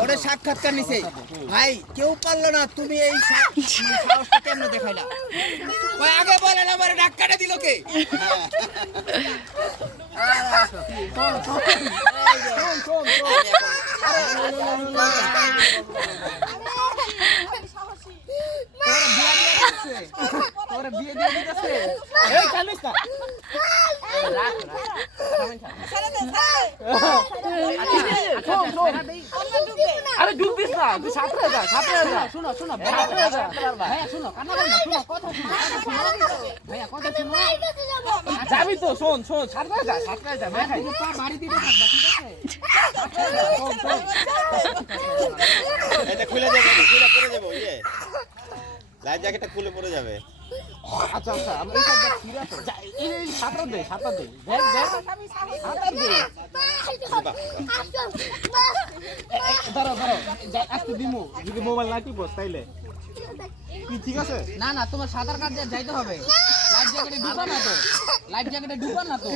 ওরে সাক্ষাৎকার নিছে ভাই কেউ পারলো না তুমি এই সাহসটা কেমনে দেখাইলা ভাই আগে বলেন আমার ডাক কাটা দিল কে তোরে বিয়ে দিয়ে দিতেছে এই খালিস না রাখ আরে ডুববিস না তুই সাঁতরে যা শুনো ভাইয়া শুনো কান্না করো না শুনো কথা শুনো ভাইয়া কথা শুনো যাবি তো শোন সাঁতরে যা ভাই বাড়ি দিতে থাকবা ঠিক আছে এটা খুলে যাবে এটা খুলে পড়ে যাবে ইয়ে লাইফ জ্যাকেটটা খুলে পড়ে যাবে আচ্ছা আমি এই সব ফিরে আসো এই সাঁতরে দে দেখ সাঁতরে দে ধরো আজকে দিমু যদি মোবাইল না টিপস তাইলে কি ঠিক আছে না তোমার সাঁতার কাটতে যাইতে হবে লাইফ জ্যাকেটে ঢুকো না তো